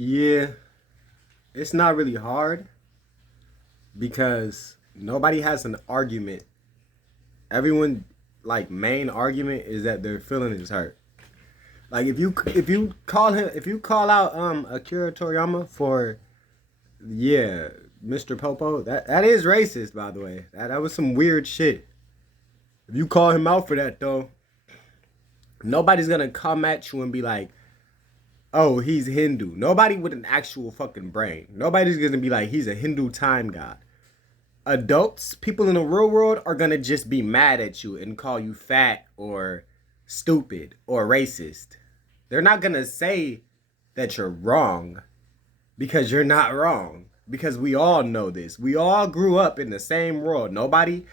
Yeah, it's not really hard because nobody has an argument. Everyone like main argument is that their feeling is hurt. Like if you call out Akira Toriyama for yeah, Mr. Popo, that is racist by the way. That was some weird shit. If you call him out for that though, nobody's gonna come at you and be like, oh, he's Hindu. Nobody with an actual fucking brain. Nobody's gonna be like, he's a Hindu time god. Adults, people in the real world, are gonna just be mad at you and call you fat or stupid or racist. They're not gonna say that you're wrong because you're not wrong. Because we all know this. We all grew up in the same world. Nobody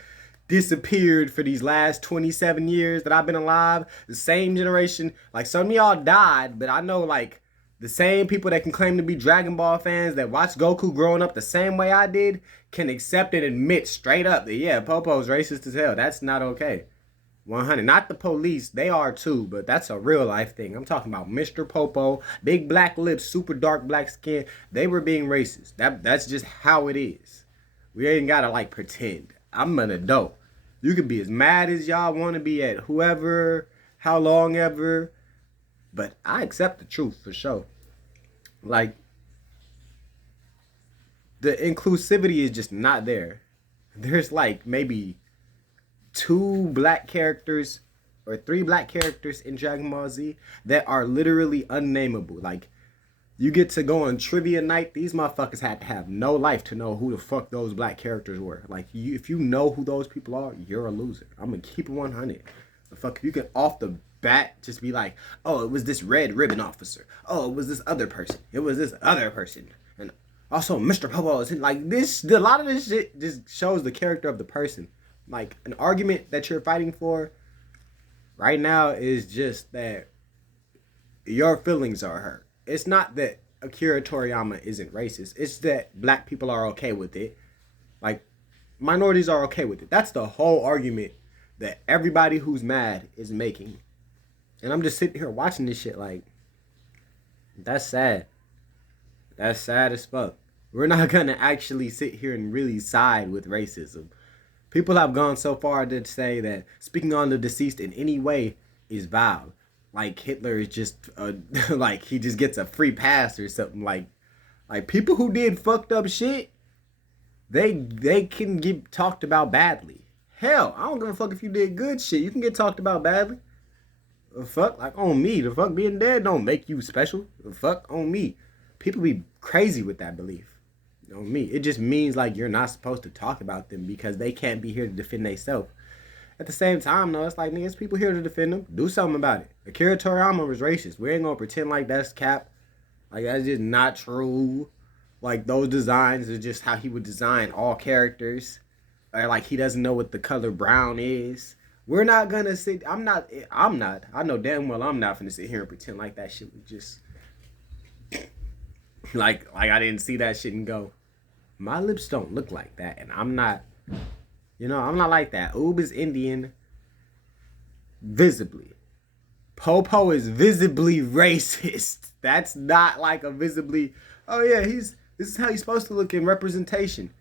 disappeared for these last 27 years that I've been alive. The same generation. Like some of y'all died, but I know like the same people that can claim to be Dragon Ball fans that watched Goku growing up the same way I did can accept and admit straight up that yeah, Popo's racist as hell. That's not okay. 100. Not the police. They are too, but that's a real life thing. I'm talking about Mr. Popo, big black lips, super dark black skin. They were being racist. That's just how it is. We ain't gotta like pretend. I'm an adult. You can be as mad as y'all want to be at whoever, how long ever, but I accept the truth for sure. Like the inclusivity is just not there. There's like maybe two black characters or three black characters in Dragon Ball Z that are literally unnameable. Like you get to go on trivia night. These motherfuckers had to have no life to know who the fuck those black characters were. Like if you know who those people are, you're a loser. I'm gonna keep it 100. The fuck, if you can off the bat just be like, oh, it was this red ribbon officer. Oh, it was this other person. It was this other person. And also, Mr. Popo is in like this. A lot of this shit just shows the character of the person. Like an argument that you're fighting for right now is just that your feelings are hurt. It's not that Akira Toriyama isn't racist. It's that black people are okay with it. Like minorities are okay with it. That's the whole argument that everybody who's mad is making. And I'm just sitting here watching this shit like that's sad. That's sad as fuck. We're not gonna actually sit here and really side with racism. People have gone so far to say that speaking on the deceased in any way is vile. Like Hitler is just like he just gets a free pass or something. Like people who did fucked up shit, they can get talked about badly. Hell, I don't give a fuck if you did good shit. You can get talked about badly. The fuck, like on me. The fuck being dead don't make you special. The fuck on me. People be crazy with that belief. On me. It just means like you're not supposed to talk about them because they can't be here to defend themselves. At the same time, though, it's like niggas, people here to defend them. Do something about it. Akira Toriyama was racist. We ain't gonna pretend like that's cap. Like that's just not true. Like those designs are just how he would design all characters. Or like he doesn't know what the color brown is. We're not gonna sit. I'm not. I know damn well I'm not gonna sit here and pretend like that shit was just like I didn't see that shit and go, my lips don't look like that, and I'm not. I'm not like that. Oob is Indian, visibly. Popo is visibly racist. That's not like a visibly. Oh yeah, this is how he's supposed to look in representation.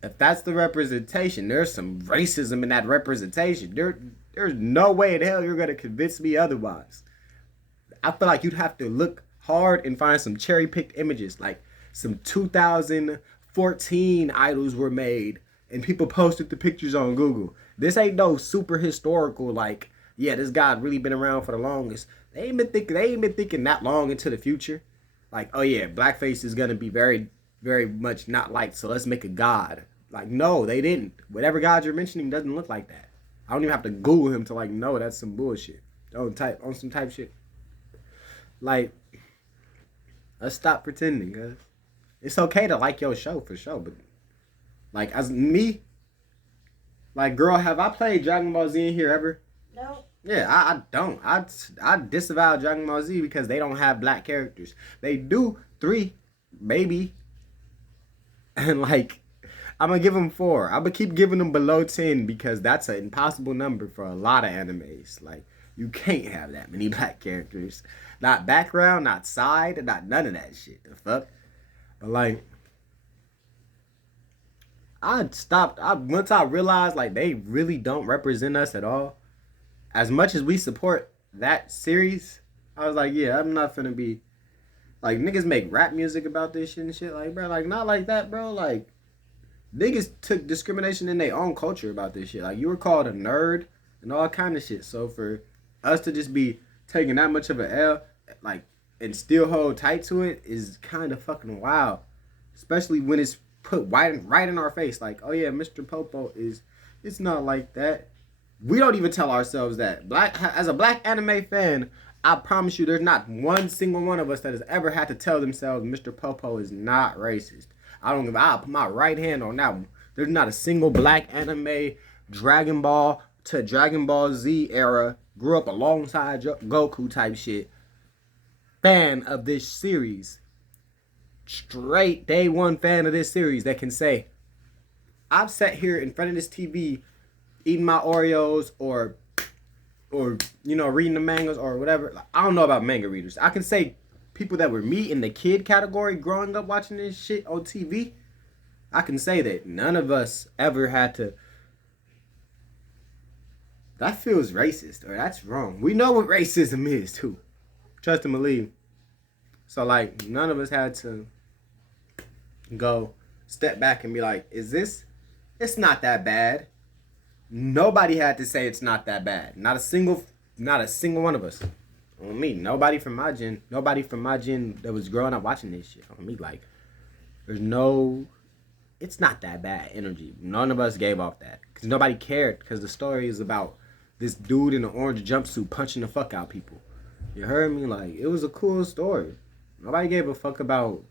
If that's the representation, there's some racism in that representation. There's no way in hell you're gonna convince me otherwise. I feel like you'd have to look hard and find some cherry picked images, like some 2014 idols were made and people posted the pictures on Google. This ain't no super historical like, yeah, this guy really been around for the longest. They ain't been thinking that long into the future. Like, oh yeah, blackface is gonna be very, very much not liked, so let's make a god. Like, no, they didn't. Whatever god you're mentioning doesn't look like that. I don't even have to Google him to like know that's some bullshit. On some type shit. Like, let's stop pretending, cuz. It's okay to like your show for sure, but like as me, like girl, have I played Dragon Ball Z in here ever? No. Yeah, I don't. I disavow Dragon Ball Z because they don't have black characters. They do three, maybe, and like I'm gonna give them four. I'm gonna keep giving them below 10 because that's an impossible number for a lot of animes. Like You can't have that many black characters. Not background, not side, not none of that shit. The fuck? But like, I stopped. Once I realized like they really don't represent us at all. As much as we support that series, I was like, yeah, I'm not finna be like niggas make rap music about this shit and shit. Like, bro, like not like that, bro. Like, niggas took discrimination in their own culture about this shit. Like, you were called a nerd and all kind of shit. So for us to just be taking that much of an L, like, and still hold tight to it is kind of fucking wild. Especially when it's put right in our face. Like, oh yeah, Mr. Popo is. It's not like that. We don't even tell ourselves that. As a black anime fan, I promise you, there's not one single one of us that has ever had to tell themselves Mr. Popo is not racist. I don't give. I'll put my right hand on that one. There's not a single black anime Dragon Ball to Dragon Ball Z era grew up alongside Goku type shit fan of this series. Straight day one fan of this series that can say, I've sat here in front of this TV eating my Oreos or you know, reading the mangas or whatever. I don't know about manga readers. I can say people that were me in the kid category growing up watching this shit on TV. I can say that none of us ever had to. That feels racist or that's wrong. We know what racism is too. Trust and believe. So like none of us had to go step back and be like, is this? It's not that bad. Nobody had to say it's not that bad. Not a single one of us. On me, nobody from my gen that was growing up watching this shit. On me, like, there's no, it's not that bad energy. None of us gave off that because nobody cared. Because the story is about this dude in an orange jumpsuit punching the fuck out people. You heard me? Like, it was a cool story. Nobody gave a fuck about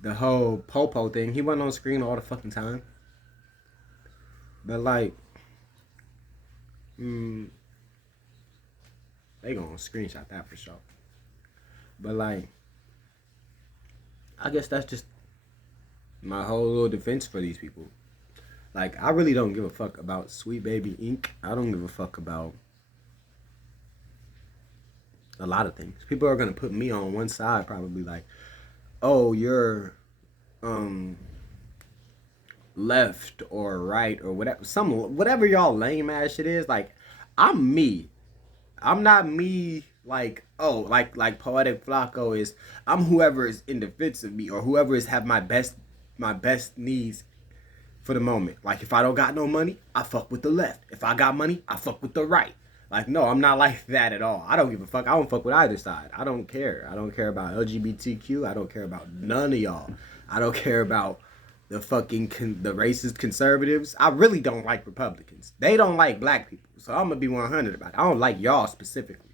the whole Popo thing. He wasn't on screen all the fucking time. But like, they gonna screenshot that for sure. But like, I guess that's just my whole little defense for these people. Like, I really don't give a fuck about Sweet Baby Inc. I don't give a fuck about a lot of things. People are gonna put me on one side probably like, oh, you're left or right or whatever y'all lame ass shit is. Like, I'm me. I'm not me like, oh, like Poetic Flacco is. I'm whoever is in defense of me or whoever is have my best needs for the moment. Like, if I don't got no money, I fuck with the left. If I got money, I fuck with the right. Like, no, I'm not like that at all. I don't give a fuck. I don't fuck with either side. I don't care. I don't care about LGBTQ. I don't care about none of y'all. I don't care about the fucking the racist conservatives. I really don't like Republicans. They don't like black people. So I'm gonna be 100 about it. I don't like y'all specifically.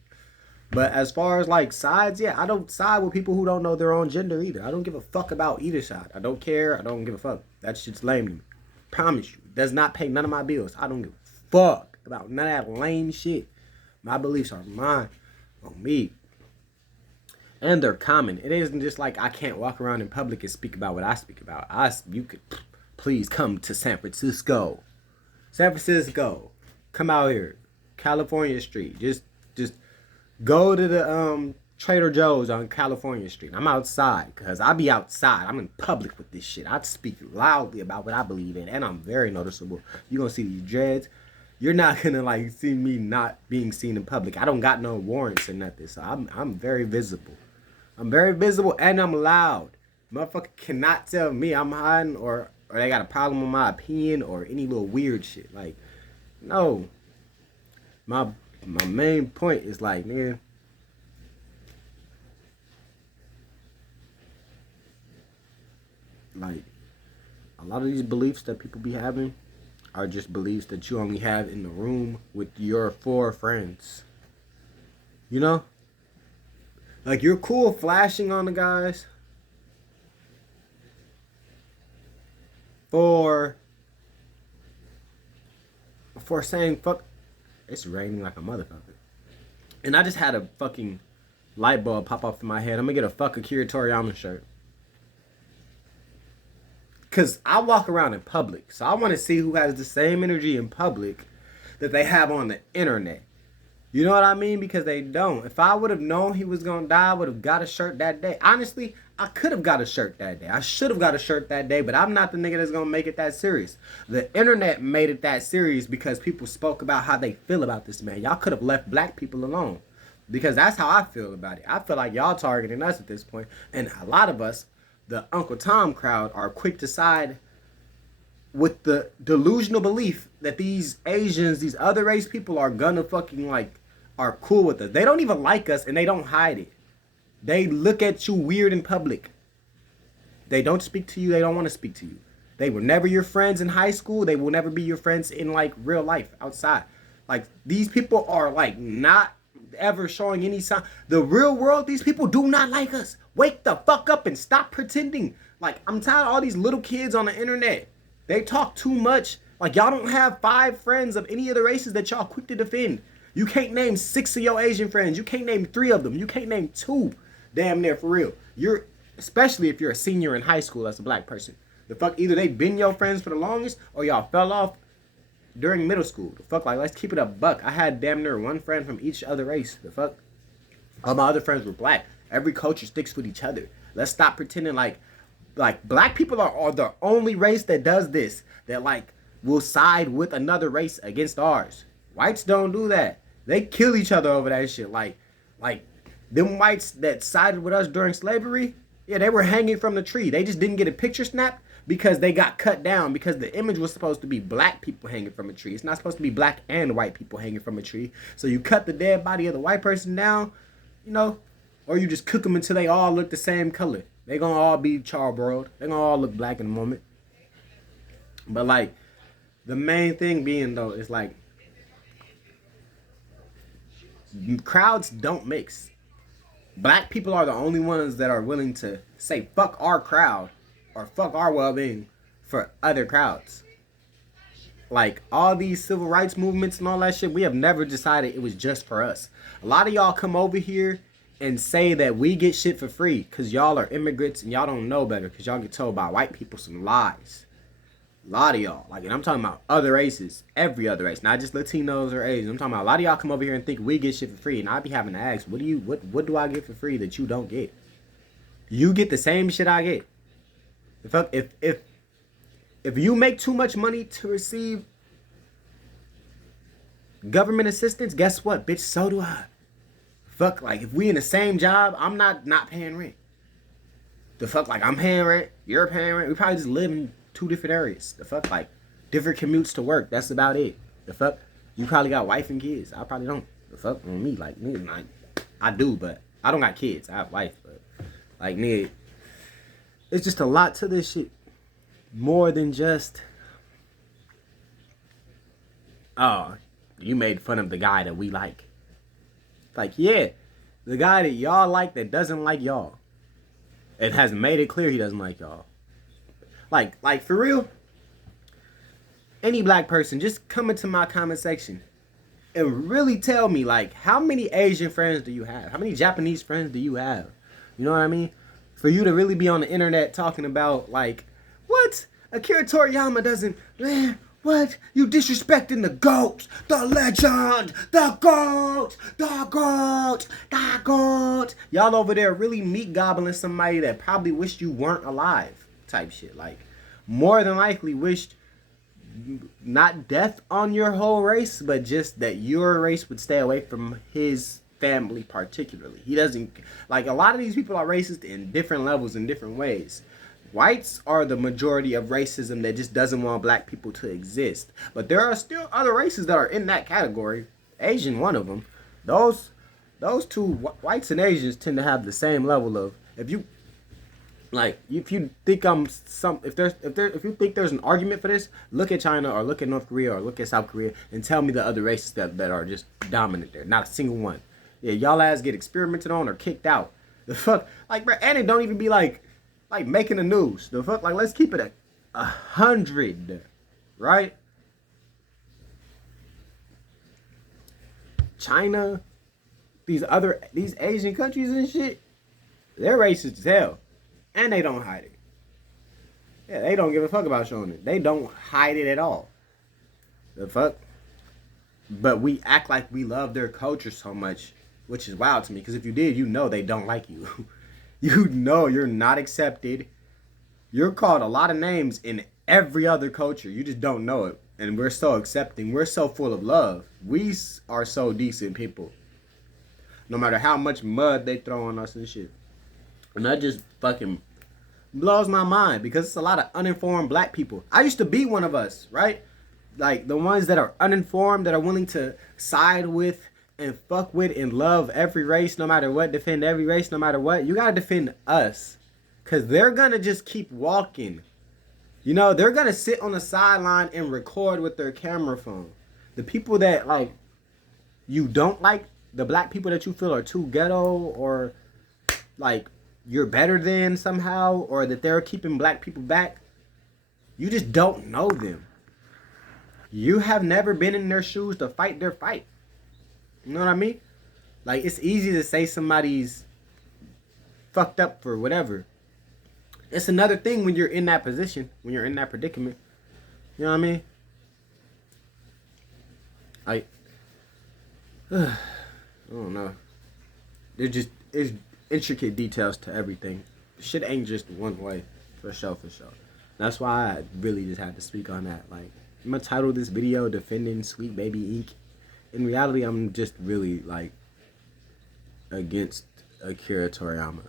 But as far as like sides, yeah, I don't side with people who don't know their own gender either. I don't give a fuck about either side. I don't care. I don't give a fuck. That shit's lame to me. Promise you. Does not pay none of my bills. I don't give a fuck about none of that lame shit. My beliefs are mine. On me. And they're common. It isn't just like I can't walk around in public and speak about what I speak about. You could please come to San Francisco. San Francisco. Come out here. California Street. Just go to the Trader Joe's on California Street. I'm outside because I be outside. I'm in public with this shit. I speak loudly about what I believe in, and I'm very noticeable. You're gonna see these dreads. You're not gonna like see me not being seen in public. I don't got no warrants or nothing, so I'm very visible. I'm very visible and I'm loud. Motherfucker cannot tell me I'm hiding or they got a problem with my opinion or any little weird shit. Like, no. My main point is like, man, like a lot of these beliefs that people be having are just beliefs that you only have in the room with your 4 friends. You know? Like, you're cool flashing on the guys for saying fuck. It's raining like a motherfucker. And I just had a fucking light bulb pop off in my head. I'm gonna get a fuck Akira Toriyama shirt. Cause I walk around in public. So I wanna see who has the same energy in public that they have on the internet. You know what I mean? Because they don't. If I would have known he was gonna die, I would have got a shirt that day. Honestly, I could have got a shirt that day. I should have got a shirt that day, but I'm not the nigga that's gonna make it that serious. The internet made it that serious because people spoke about how they feel about this man. Y'all could have left black people alone. Because that's how I feel about it. I feel like y'all targeting us at this point. And a lot of us, the Uncle Tom crowd, are quick to side with the delusional belief that these Asians, these other race people are gonna fucking like are cool with us. They don't even like us and they don't hide it. They look at you weird in public. They don't speak to you, they don't want to speak to you. They were never your friends in high school. They will never be your friends in like real life outside. Like these people are like not ever showing any sign. The real world, these people do not like us. Wake the fuck up and stop pretending. Like I'm tired of all these little kids on the internet. They talk too much. Like y'all don't have 5 friends of any of the races that y'all quick to defend. You can't name 6 of your Asian friends. You can't name 3 of them. You can't name 2. Damn near for real. You're especially if you're a senior in high school as a black person. The fuck either they been your friends for the longest or y'all fell off during middle school. The fuck, like let's keep it a buck. I had damn near 1 friend from each other race. The fuck, all my other friends were black. Every culture sticks with each other. Let's stop pretending like black people are the only race that does this. That like will side with another race against ours. Whites don't do that. They kill each other over that shit. Like them whites that sided with us during slavery. Yeah, they were hanging from the tree. They just didn't get a picture snap because they got cut down because the image was supposed to be black people hanging from a tree. It's not supposed to be black and white people hanging from a tree. So you cut the dead body of the white person down, you know, or you just cook them until they all look the same color. They gonna all be charbroiled. They gonna all look black in a moment. But like, the main thing being though is like, crowds don't mix. Black people are the only ones that are willing to say fuck our crowd or fuck our well-being for other crowds. Like all these civil rights movements and all that shit, we have never decided it was just for us. A lot of y'all come over here and say that we get shit for free because y'all are immigrants and y'all don't know better because y'all get told by white people some lies. A lot of y'all, like, and I'm talking about other races, every other race, not just Latinos or Asians. I'm talking about a lot of y'all come over here and think we get shit for free, and I be having to ask, what do I get for free that you don't get? You get the same shit I get. If you make too much money to receive government assistance, guess what, bitch? So do I. Fuck, like if we in the same job, I'm not paying rent. The fuck, like I'm paying rent, you're paying rent. We probably just live in 2 different areas. The fuck, like different commutes to work. That's about it. The fuck, you probably got wife and kids. I probably don't. The fuck on me, like I do, but I don't got kids. I have wife, but like nigga, it's just a lot to this shit. More than just, oh, you made fun of the guy that we like. Like, yeah, the guy that y'all like that doesn't like y'all. It has made it clear he doesn't like y'all. Like for real, any black person, just come into my comment section and really tell me, like, how many Asian friends do you have? How many Japanese friends do you have? You know what I mean? For you to really be on the internet talking about, like, what? Akira Toriyama doesn't, man, what? You disrespecting the GOAT, the legend, the GOAT, the GOAT, the GOAT. Y'all over there really meat gobbling somebody that probably wished you weren't alive type shit. Like, more than likely wished not death on your whole race, but just that your race would stay away from his family particularly. He doesn't, like, a lot of these people are racist in different levels, in different ways. Whites are the majority of racism that just doesn't want black people to exist. But there are still other races that are in that category. Asian, one of them. Those 2, whites and Asians, tend to have the same level of, if you think if you think there's an argument for this, look at China or look at North Korea or look at South Korea and tell me the other races that are just dominant there. Not a single one. Yeah, y'all ass get experimented on or kicked out. The fuck, like, bro, and it don't even be like making the news. The fuck, like, let's keep it at 100, right? China, these Asian countries and shit, they're racist as hell. And they don't hide it. Yeah, they don't give a fuck about showing it. They don't hide it at all. The fuck? but we act like we love their culture so much, which is wild to me. Because if you did, you know they don't like you. You know you're not accepted. You're called a lot of names in every other culture. You just don't know it. And we're so accepting. We're so full of love. We are so decent people. No matter how much mud they throw on us and shit. And that just fucking blows my mind because it's a lot of uninformed black people. I used to be one of us, right? Like the ones that are uninformed, that are willing to side with and fuck with and love every race no matter what, defend every race no matter what. You gotta defend us. Cause they're gonna just keep walking. You know, they're gonna sit on the sideline and record with their camera phone. The people that like you don't like, the black people that you feel are too ghetto or like you're better than somehow, or that they're keeping black people back, you just don't know them. You have never been in their shoes to fight their fight. You know what I mean? Like, it's easy to say somebody's fucked up for whatever. It's another thing when you're in that position, when you're in that predicament. You know what I mean? Like, I don't know. It's intricate details to everything. Shit ain't just one way. For sure, for sure. That's why I really just had to speak on that. Like, I'm gonna title this video Defending Sweet Baby Inc. In reality, I'm just really, like, against Akira Toriyama.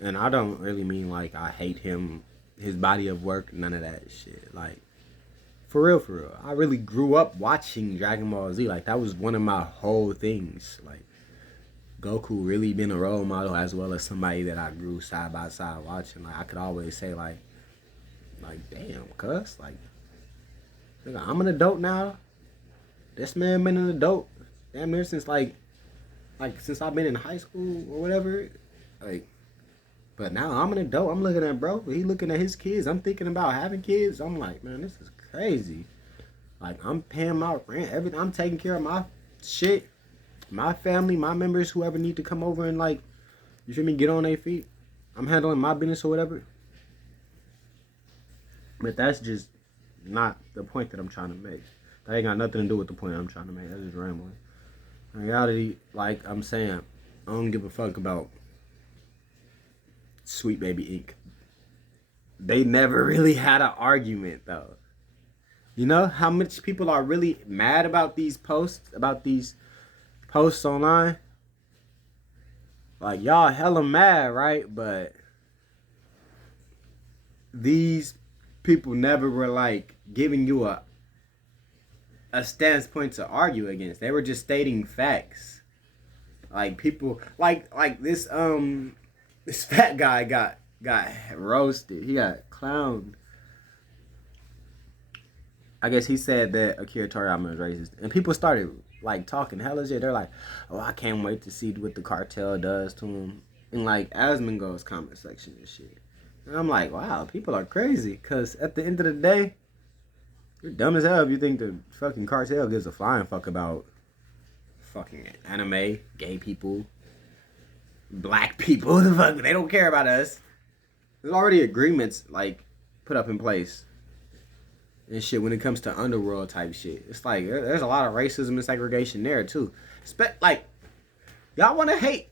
And I don't really mean, like, I hate him, his body of work, none of that shit. Like, for real, for real. I really grew up watching Dragon Ball Z. Like, that was one of my whole things. Like, Goku really been a role model as well as somebody that I grew side by side watching. Like, I could always say, like damn, cuz, like, nigga, I'm an adult now. This man been an adult damn near since like since I've been in high school or whatever. Like, but now I'm an adult. I'm looking at bro. He looking at his kids. I'm thinking about having kids. I'm like, man, this is crazy. Like, I'm paying my rent, everything. I'm taking care of my shit, my family, my members, whoever need to come over and, like, you feel me, get on their feet. I'm handling my business or whatever. But that's just not the point that I'm trying to make. That ain't got nothing to do with the point I'm trying to make. That's just rambling. In reality, like I'm saying, I don't give a fuck about Sweet Baby Inc. They never really had an argument, though. You know how much people are really mad about these posts online? Like, y'all hella mad, right? But these people never were, like, giving you a stance point to argue against. They were just stating facts. Like, people, like this fat guy got roasted. He got clowned. I guess he said that Akira Toriyama is racist. And people started, like, talking hella shit. They're like, oh, I can't wait to see what the cartel does to him. And, like, Asmongold's comment section and shit. And I'm like, wow, people are crazy. Because at the end of the day, you're dumb as hell if you think the fucking cartel gives a flying fuck about fucking anime, gay people, black people. The fuck, they don't care about us. There's already agreements, like, put up in place and shit when it comes to underworld type shit. It's like, there's a lot of racism and segregation there, too. Like, y'all want to hate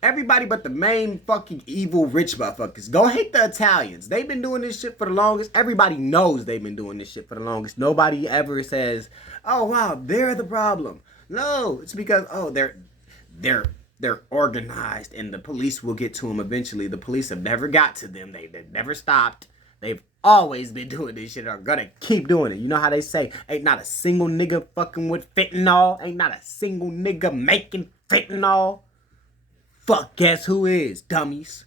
everybody but the main fucking evil rich motherfuckers. Go hate the Italians. They've been doing this shit for the longest. Everybody knows they've been doing this shit for the longest. Nobody ever says, oh, wow, they're the problem. No, it's because, oh, they're organized and the police will get to them eventually. The police have never got to them. They've never stopped. They've always been doing this shit, are gonna keep doing it. You know how they say, ain't not a single nigga fucking with fentanyl. Ain't not a single nigga making fentanyl. Fuck, guess who is, dummies?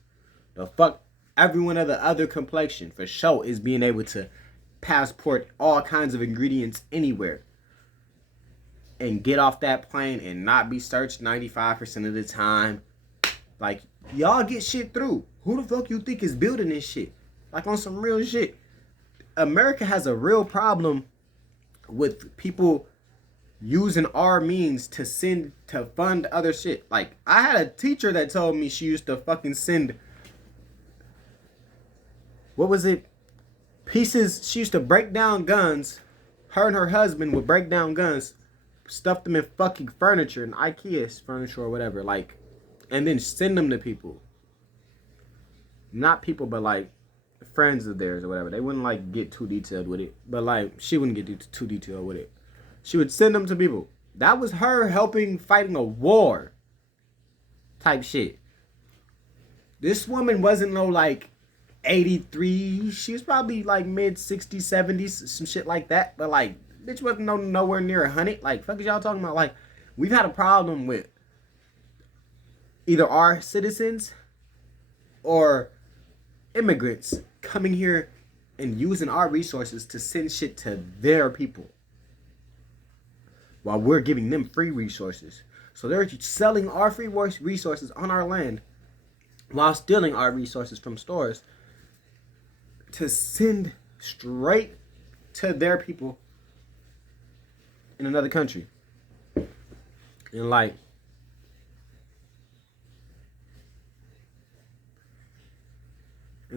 The fuck, everyone of the other complexion, for sure, is being able to passport all kinds of ingredients anywhere. And get off that plane and not be searched 95% of the time. Like, y'all get shit through. Who the fuck you think is building this shit? Like, on some real shit. America has a real problem with people using our means to fund other shit. Like, I had a teacher that told me she used to fucking send, what was it? Pieces. She used to break down guns. Her and her husband would break down guns, stuff them in fucking furniture and IKEA's furniture or whatever, like, and then send them to people. Not people, but like friends of theirs or whatever. They wouldn't like get too detailed with it, but like she wouldn't get too detailed with it. She would send them to people. That was her helping fighting a war type shit. This woman wasn't no like 83. She was probably like mid 60s, 70s, some shit like that. But like, bitch wasn't nowhere near 100. Like, fuck is y'all talking about? Like, we've had a problem with either our citizens or immigrants coming here and using our resources to send shit to their people while we're giving them free resources. So they're selling our free resources on our land while stealing our resources from stores to send straight to their people in another country. And like, I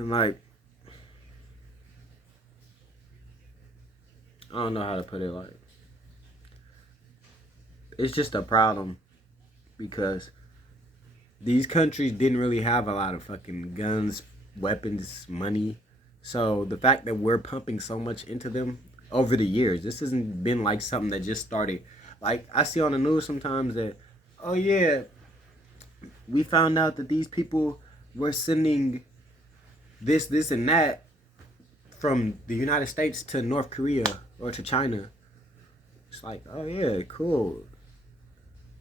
don't know how to put it, like, it's just a problem because these countries didn't really have a lot of fucking guns, weapons, money. So the fact that we're pumping so much into them over the years, this hasn't been like something that just started. Like, I see on the news sometimes that, oh yeah, we found out that these people were sending this, and that from the United States to North Korea or to China. It's like, oh yeah, cool.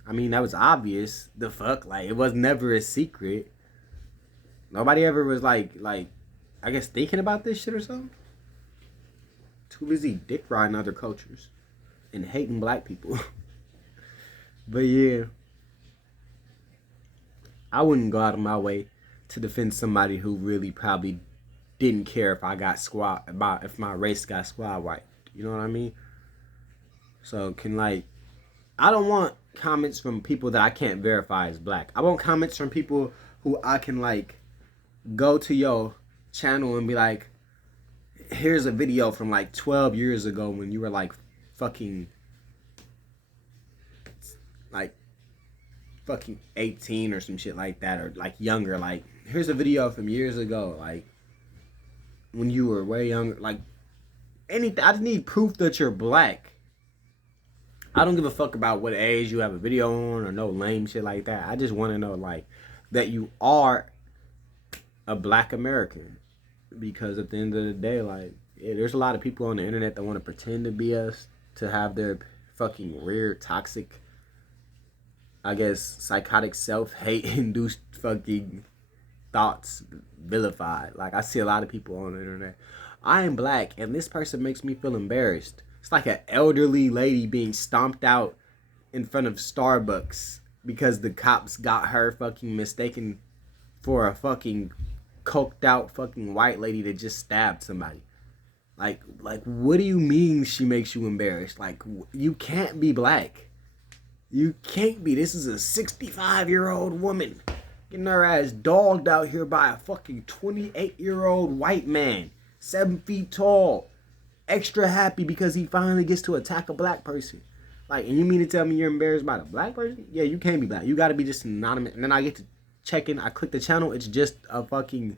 I mean, that was obvious. The fuck? Like, it was never a secret. Nobody ever was like, I guess thinking about this shit or something. Too busy dick riding other cultures and hating black people. But yeah, I wouldn't go out of my way to defend somebody who really probably didn't care if I got if my race got squad wiped. You know what I mean? So I don't want comments from people that I can't verify as black. I want comments from people who I can like go to your channel and be like, here's a video from like 12 years ago when you were like fucking 18 or some shit like that, or like younger. Like, here's a video from years ago, like when you were way younger. Like, anything. I just need proof that you're black. I don't give a fuck about what age you have a video on or no lame shit like that. I just want to know like that you are a black American. Because at the end of the day, like, yeah, there's a lot of people on the internet that want to pretend to be us, to have their fucking weird, toxic, I guess, psychotic self-hate induced fucking thoughts vilified. Like, I see a lot of people on the internet. I am black, and this person makes me feel embarrassed. It's like an elderly lady being stomped out in front of Starbucks because the cops got her fucking mistaken for a fucking coked out fucking white lady that just stabbed somebody. Like, what do you mean she makes you embarrassed? Like, you can't be black. You can't be. This is a 65-year-old woman getting her ass dogged out here by a fucking 28-year-old white man, 7 feet tall, extra happy because he finally gets to attack a black person. Like, and you mean to tell me you're embarrassed by a black person? Yeah, you can't be black. You gotta be just anonymous. And then I get to check in. I click the channel. It's just a fucking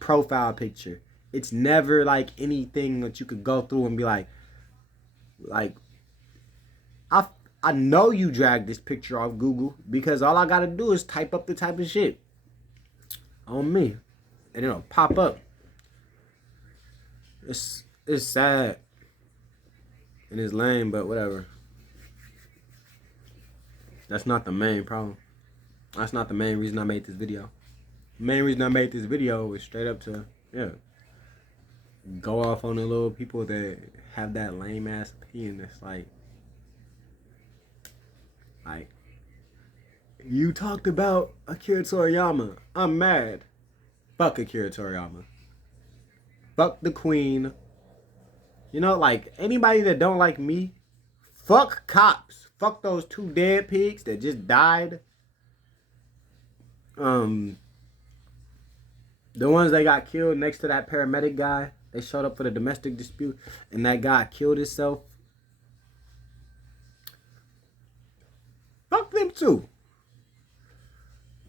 profile picture. It's never like anything that you could go through and be like I know you dragged this picture off Google because all I gotta do is type up the type of shit on me and it'll pop up. It's sad and it's lame, but whatever. That's not the main problem. That's not the main reason I made this video. The main reason I made this video was straight up to, go off on the little people that have that lame ass opinion. That's like, you talked about Akira Toriyama. I'm mad. Fuck Akira Toriyama. Fuck the Queen. You know, like, anybody that don't like me, fuck cops. Fuck those 2 dead pigs that just died. The ones that got killed next to that paramedic guy. They showed up for the domestic dispute and that guy killed himself. too.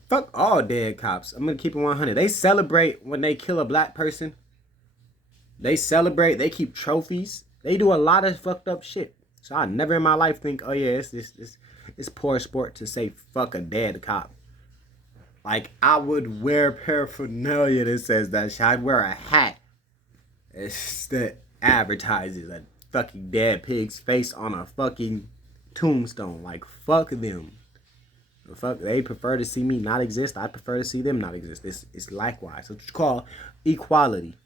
Fuck all dead cops. I'm gonna keep it 100. They celebrate when they kill a black person. They celebrate. They keep trophies. They do a lot of fucked up shit. So I never in my life think, oh yeah, it's poor sport to say fuck a dead cop. Like, I would wear paraphernalia that says that shit. I'd wear a hat that advertises a fucking dead pig's face on a fucking tombstone. Like, fuck them. Fuck, they prefer to see me not exist. I prefer to see them not exist. It's likewise. It's called equality.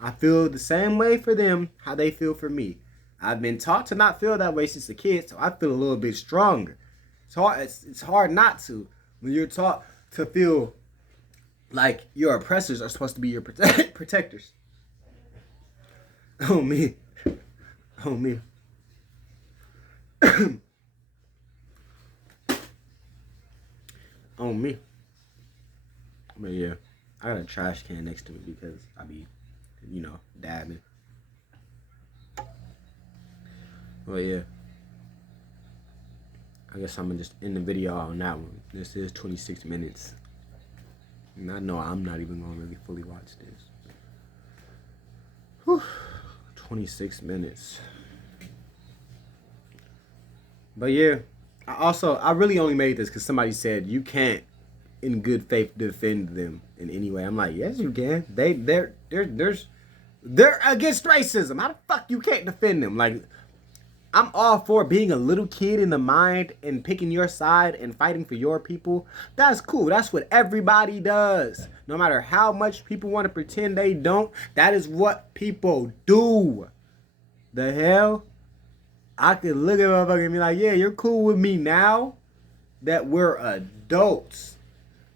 I feel the same way for them how they feel for me. I've been taught to not feel that way since a kid, so I feel a little bit stronger. It's hard not to when you're taught to feel like your oppressors are supposed to be your protectors. Oh me. Oh me. On me. But yeah, I got a trash can next to me because I be, dabbing. Well, yeah. I guess I'm gonna just end the video on that one. This is 26 minutes. And I know I'm not even gonna really fully watch this. Whew. 26 minutes. But yeah. I really only made this because somebody said you can't, in good faith, defend them in any way. I'm like, yes, you can. They're against racism. How the fuck you can't defend them? Like, I'm all for being a little kid in the mind and picking your side and fighting for your people. That's cool. That's what everybody does. No matter how much people want to pretend they don't, that is what people do. The hell? I could look at motherfucker and be like, yeah, you're cool with me now that we're adults.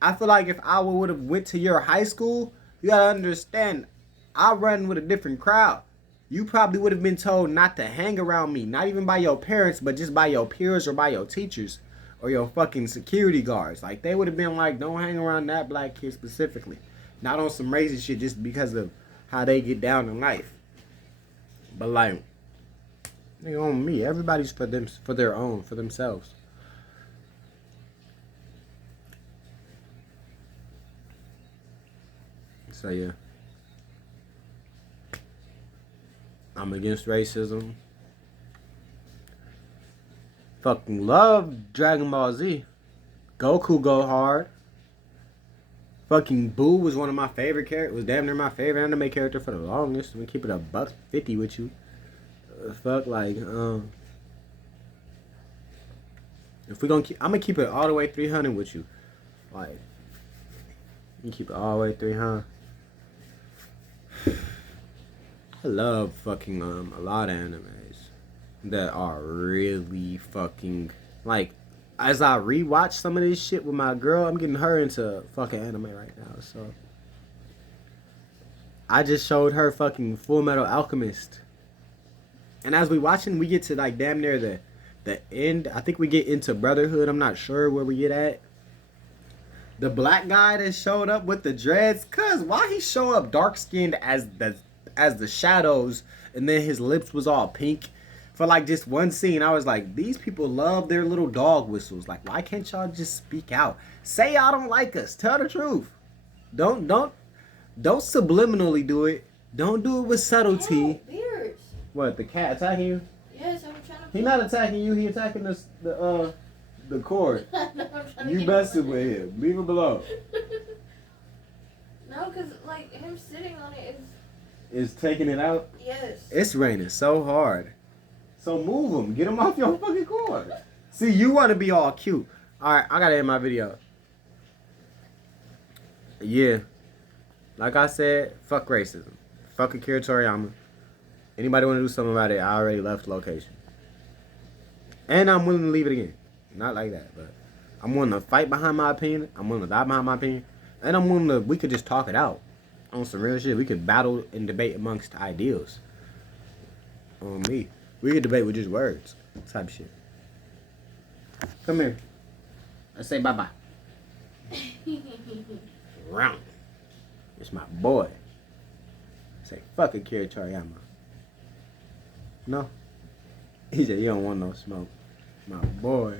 I feel like if I would have went to your high school, you gotta understand, I run with a different crowd. You probably would have been told not to hang around me, not even by your parents, but just by your peers or by your teachers or your fucking security guards. Like, they would have been like, don't hang around that black kid specifically. Not on some racist shit just because of how they get down in life. But like, they on me. Everybody's for them, for their own, for themselves. So yeah, I'm against racism. Fucking love Dragon Ball Z. Goku go hard. Fucking Boo was one of my favorite characters. Was damn near my favorite anime character for the longest. We keep it $150 with you. Fuck, like, if we gonna keep, I'm gonna keep it all the way 300 with you. Like, you keep it all the way 300. I love fucking a lot of animes that are really fucking, like, as I rewatch some of this shit with my girl, I'm getting her into fucking anime right now. So I just showed her fucking Full Metal Alchemist. And as we watching, we get to like damn near the end. I think we get into Brotherhood. I'm not sure where we get at. The black guy that showed up with the dreads, cause why he show up dark skinned as the shadows, and then his lips was all pink for like just one scene. I was like, these people love their little dog whistles. Like, why can't y'all just speak out? Say y'all don't like us. Tell the truth. Don't subliminally do it. Don't do it with subtlety. What, the cat attacking you? Yes, I'm trying to. He not attacking you. He attacking the cord. You messing with him. Leave him alone. No, cause like him sitting on it is taking it out. Yes. It's raining so hard. So move him. Get him off your fucking cord. See, you want to be all cute. All right, I gotta end my video. Yeah, like I said, fuck racism. Fuck Akira Toriyama. Anybody want to do something about it, I already left the location. And I'm willing to leave it again. Not like that, but I'm willing to fight behind my opinion. I'm willing to die behind my opinion. And I'm willing to, we could just talk it out. On some real shit. We could battle and debate amongst ideals. On me. We could debate with just words. Type shit. Come here. Let's say bye-bye. Round. It's my boy. Say fuck Akira Toriyama. No? He said, you don't want no smoke. My boy.